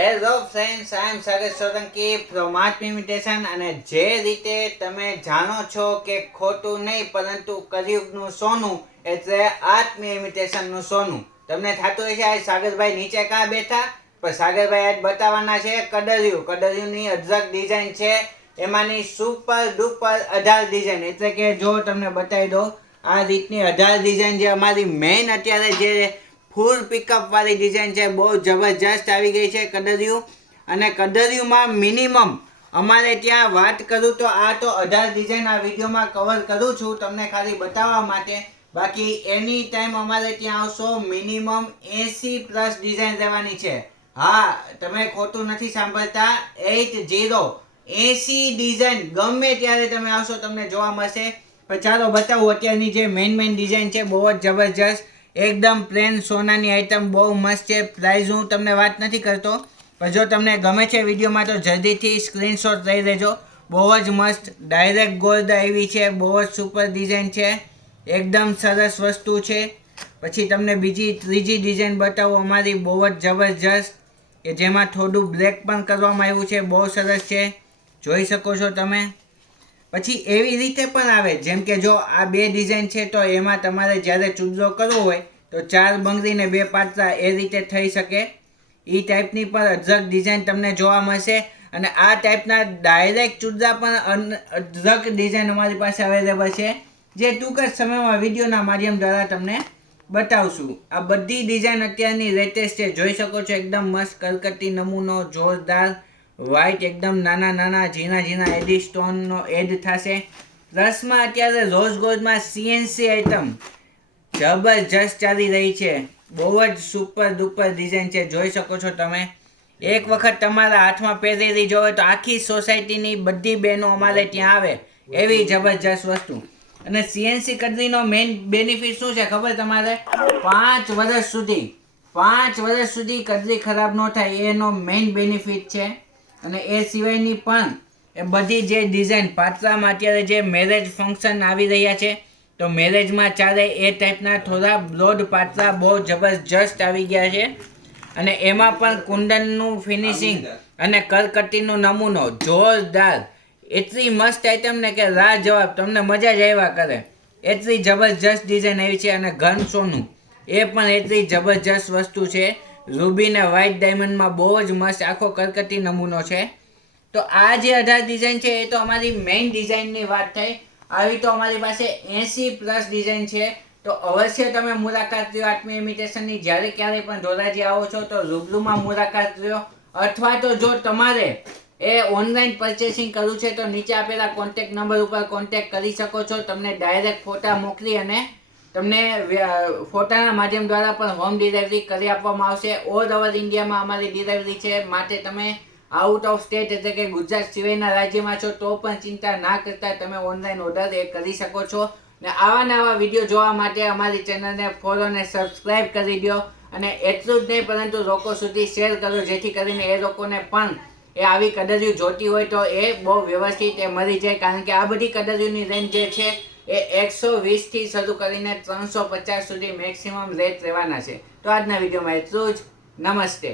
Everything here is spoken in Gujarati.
Hello friends, I am Sagar Solanki from art imitation. અને જે રીતે તમે જાણો છો કે ખોટું નહીં પરંતુ કળિયુગનું સોનું એટલે આર્ટ ઇમિટેશનનું સોનું. તમને થતું હશે આ સાગરભાઈ નીચે કાં બેઠા, પણ સાગરભાઈ આજ બતાવવાના છે કડરિયુંની અઢળક ડિઝાઇન છે. એમાંની સુપર ડુપર 18 ડિઝાઇન, એટલે કે જો તમને બતાવી દો આ રીતની 18 ડિઝાઇન જે અમારી મેઇન અત્યારે જે ફૂલ પિકઅપ વાળી ડિઝાઇન છે, બહુ જબરજસ્ત આવી ગઈ છે કડરિયું. અને કડરિયુંમાં મિનિમમ અમારે ત્યાં વાત કરું તો આ તો 18 ડિઝાઇન આ વિડીયોમાં કવર કરું છું તમને ખાલી બતાવવા માટે. બાકી એની ટાઈમ અમારે ત્યાં આવશો મિનિમમ 80+ ડિઝાઇન રહેવાની છે. હા, તમે ખોટું નથી સાંભળતા, 80 ડિઝાઇન ગમે ત્યારે તમે આવશો તમને જોવા મળશે. પણ ચાલો બતાવું અત્યારની જે મેઇન ડિઝાઇન છે, બહુ જ જબરજસ્ત એકદમ પ્લેન સોનાની આઈટમ, બહુ મસ્ત છે. પ્રાઇઝ હું તમને વાત નથી કરતો, પણ જો તમને ગમે છે વિડીયોમાં તો જલ્દીથી સ્ક્રીનશોટ લઈ લેજો. બહુ જ મસ્ત ડાયરેક્ટ ગોલ્ડ આવી છે, બહુ જ સુપર ડિઝાઇન છે, એકદમ સરસ વસ્તુ છે. પછી તમને ત્રીજી ડિઝાઇન બતાવું અમારી, બહુ જ જબરજસ્ત, કે જેમાં થોડું બ્લેક પણ કરવામાં આવ્યું છે, બહુ સરસ છે, જોઈ શકો છો તમે. પછી એવી રીતે પણ આવે, જેમ કે જો આ બે ડિઝાઇન છે તો એમાં તમારે જ્યારે ચૂડલો કરવો હોય તો 4 બંગડીને 2 પાટલા એ રીતે થઈ શકે. એ ટાઈપની પણ અઢળક ડિઝાઇન તમને જોવા મળશે. અને આ ટાઈપના ડાયરેક્ટ ચૂડલા પણ અઢળક ડિઝાઇન અમારી પાસે અવેલેબલ છે, જે ટૂંક જ સમયમાં વિડીયોના માધ્યમ દ્વારા તમને બતાવશું. આ બધી ડિઝાઇન અત્યારની લેટેસ્ટ છે, જોઈ શકો છો, એકદમ મસ્ત કલકત્તી નમૂનો, જોરદાર વ્હાઇટ, એકદમ નાના ઝીણા એડી સ્ટોનનો એડ થશે. પ્લસમાં અત્યારે રોઝ ગોલ્ડમાં CNC આઇટમ જબરજસ્ત ચાલી રહી છે, બહુ જ સુપર ડુપર ડિઝાઇન છે, જોઈ શકો છો તમે. એક વખત તમારા હાથમાં પહેરેલી જોવે તો આખી સોસાયટીની બધી બહેનો અમારે ત્યાં આવે એવી જબરજસ્ત વસ્તુ. અને CNC કડરીનો મેઇન બેનિફિટ શું છે ખબર તમારે? 5 વર્ષ સુધી કડરી ખરાબ ન થાય, એનો મેઇન બેનિફિટ છે. અને એ સિવાયની પણ એ બધી જે ડિઝાઇન પાત્રામાં અત્યારે જે મેરેજ ફંક્શન આવી રહ્યા છે, તો મેરેજમાં ચાલે એ ટાઈપના થોડા બ્રોડ પાત્રા બહુ જબરજસ્ત આવી ગયા છે. અને એમાં પણ કુંદનનું ફિનિશિંગ અને કલકત્તીનો નમૂનો જોરદાર, એટલી મસ્ત આઈટમ ને કે લાજવાબ, તમને મજા જ આવ્યા કરે એટલી જબરજસ્ત ડિઝાઇન આવી છે. અને ઘન સોનું એ પણ એટલી જબરજસ્ત વસ્તુ છે, રૂબી ને વ્હાઇટ ડાયમંડમાં બહુ જ મસ્ત આખો કલકત્તી નમૂનો છે. તો આ જે 18 ડિઝાઇન છે એ તો અમારી મેઇન ડિઝાઇનની વાત થઈ. આવી તો અમારી પાસે 80+ ડિઝાઇન છે. તો અવશ્ય તમે મુલાકાત લ્યો આર્ટ ઇમિટેશનની. જ્યારે ક્યારેય પણ ધોરાજી આવો છો તો રૂબરૂમાં મુલાકાત લ્યો. અથવા તો જો તમારે એ ઓનલાઈન પરચેસિંગ કરવું છે તો નીચે આપેલા કોન્ટેક્ટ નંબર ઉપર કોન્ટેક્ટ કરી શકો છો. તમને ડાયરેક્ટ ફોટા મોકલી અને તમને ફોટાના માધ્યમ દ્વારા પણ હોમ ડિલિવરી કરી આપવામાં આવશે. ઓલ ઓવર ઇન્ડિયામાં અમારી ડિલિવરી છે, માટે તમે આઉટ ઓફ સ્ટેટ એટલે કે ગુજરાત સિવાયના રાજ્યમાં છો તો પણ ચિંતા ના કરતા તમે ઓનલાઈન ઓર્ડર એ કરી શકો છો. ને આવા વિડીયો જોવા માટે અમારી ચેનલને ફોલો અને સબસ્ક્રાઇબ કરી દો. અને એટલું જ નહીં પરંતુ લોકો સુધી શેર કરો, જેથી કરીને એ લોકોને પણ એ આવી કડરિયું જોતી હોય તો એ બહુ વ્યવસ્થિત એ મળી જાય. કારણ કે આ બધી કડરિયુંની રેન્જ જે છે એ 120 થી શરૂ કરીને 350 સુધી મેક્સિમમ રેટ રહેવાના છે. તો આજના વિડીયોમાં એટલું જ. નમસ્તે.